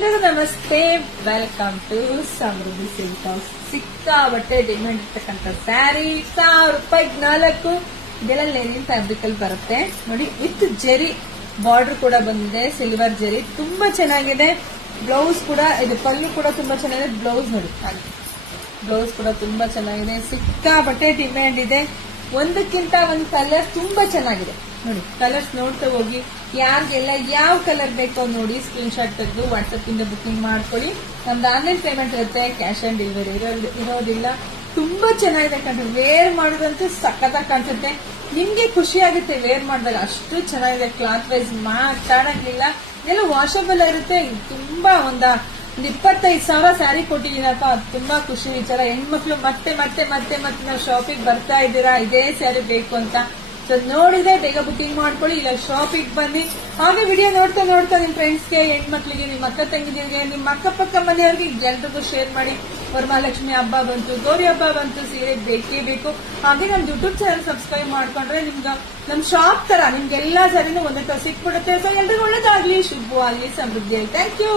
ಎಲ್ರಿಗೂ ನಮಸ್ತೆ, welcome to Samriddhi silk house. ಸಿಕ್ಕಾಬಟ್ಟೆ ಡಿಮ್ಯಾಂಡ್ ಇರ್ತಕ್ಕಂಥ ಸ್ಯಾರಿ 1000 ರೂಪಾಯಿಗೆ 4. ಇದೆಲ್ಲ ಲೆನಿನ್ ಫ್ಯಾಬ್ರಿಕ್ ಅಲ್ಲಿ ಬರುತ್ತೆ ನೋಡಿ. ವಿತ್ ಜೆರಿ ಬಾರ್ಡರ್ ಕೂಡ ಬಂದಿದೆ, ಸಿಲ್ವರ್ ಜೆರಿ ತುಂಬಾ ಚೆನ್ನಾಗಿದೆ. ಬ್ಲೌಸ್ ಕೂಡ ಇದು, ಪಲ್ಲು ಕೂಡ ತುಂಬಾ ಚೆನ್ನಾಗಿದೆ. ಬ್ಲೌಸ್ ನೋಡಿ, ಬ್ಲೌಸ್ ಕೂಡ ತುಂಬಾ ಚೆನ್ನಾಗಿದೆ. ಸಿಕ್ಕಾಬಟ್ಟೆ ಡಿಮ್ಯಾಂಡ್ ಇದೆ. ಒಂದಕ್ಕಿಂತ ಒಂದು ಕಲರ್ ತುಂಬಾ ಚೆನ್ನಾಗಿದೆ ನೋಡಿ. ಕಲರ್ಸ್ ನೋಡ್ತಾ ಹೋಗಿ, ಯಾರಿಗೆಲ್ಲ ಯಾವ ಕಲರ್ ಬೇಕೋ ನೋಡಿ ಸ್ಕ್ರೀನ್ ಶಾಟ್ ತೆಗೆದು ವಾಟ್ಸ್ಆಪ್ ಇಂದ ಬುಕಿಂಗ್ ಮಾಡ್ಕೊಳ್ಳಿ. ನಮ್ದು ಆನ್ಲೈನ್ ಪೇಮೆಂಟ್ ಇರುತ್ತೆ, ಕ್ಯಾಶ್ ಆನ್ ಡೆಲಿವರಿ ಇರೋದಿಲ್ಲ. ತುಂಬಾ ಚೆನ್ನಾಗಿದೆ ಕಣ್ರಿ, ವೇರ್ ಮಾಡೋದಂತೂ ಸಖತ್ತಾಗಿ ಕಾಣಿಸುತ್ತೆ. ನಿಮ್ಗೆ ಖುಷಿ ಆಗುತ್ತೆ ವೇರ್ ಮಾಡಿದಾಗ, ಅಷ್ಟು ಚೆನ್ನಾಗಿದೆ. ಕ್ಲಾತ್ ವೈಸ್ ಮಾತಾಡಂಗಿಲ್ಲ, ಎಲ್ಲ ವಾಷಬಲ್ ಇರುತ್ತೆ. ತುಂಬಾ ಒಂದು 25,000 ಸ್ಯಾರಿ ಕೊಟ್ಟಿದ್ದೀನಪ್ಪ, ತುಂಬಾ ಖುಷಿ ವಿಚಾರ. ಹೆಣ್ಮಕ್ಳು ಮತ್ತೆ ಮತ್ತೆ ಮತ್ತೆ ಮತ್ತೆ ನಾವು ಶಾಪಿಗೆ ಬರ್ತಾ ಇದ್ದೀರಾ ಇದೇ ಸ್ಯಾರಿ ಬೇಕು ಅಂತ. ಸೊ ನೋಡಿದ್ರೆ ಬೇಗ ಬುಕಿಂಗ್ ಮಾಡ್ಕೊಳ್ಳಿ, ಇಲ್ಲ ಶಾಪಿಗೆ ಬನ್ನಿ. ಹಾಗೆ ವಿಡಿಯೋ ನೋಡ್ತಾ ನೋಡ್ತಾ ನಿಮ್ ಫ್ರೆಂಡ್ಸ್ಗೆ, ಹೆಣ್ಮಕ್ಳಿಗೆ, ನಿಮ್ಮ ಅಕ್ಕ ತಂಗಿದಿರಿಗೆ, ನಿಮ್ಮ ಅಕ್ಕಪಕ್ಕ ಮನೆಯವ್ರಿಗೆ ಎಲ್ರಿಗೂ ಶೇರ್ ಮಾಡಿ. ವರಮಹಾಲಕ್ಷ್ಮಿ ಹಬ್ಬ ಬಂತು, ಗೌರಿ ಹಬ್ಬ ಬಂತು, ಸೀರೆ ಬೇಕೇ ಬೇಕು. ಹಾಗೆ ನಮ್ ಯೂಟ್ಯೂಬ್ ಚಾನಲ್ ಸಬ್ಸ್ಕ್ರೈಬ್ ಮಾಡ್ಕೊಂಡ್ರೆ ನಿಮ್ಗೆ ನಮ್ ಶಾಪ್ ತರ ನಿಮ್ಗೆಲ್ಲಾ ಸರಿನೂ ಒಂದೇ ತರ ಸಿಕ್ಬಿಡುತ್ತೆ. ಸೊ ಎಲ್ರಿಗೂ ಒಳ್ಳೇದಾಗ್ಲಿ, ಶುಭವಾಗ್ಲಿ, ಸಮೃದ್ಧಿ. Thank you.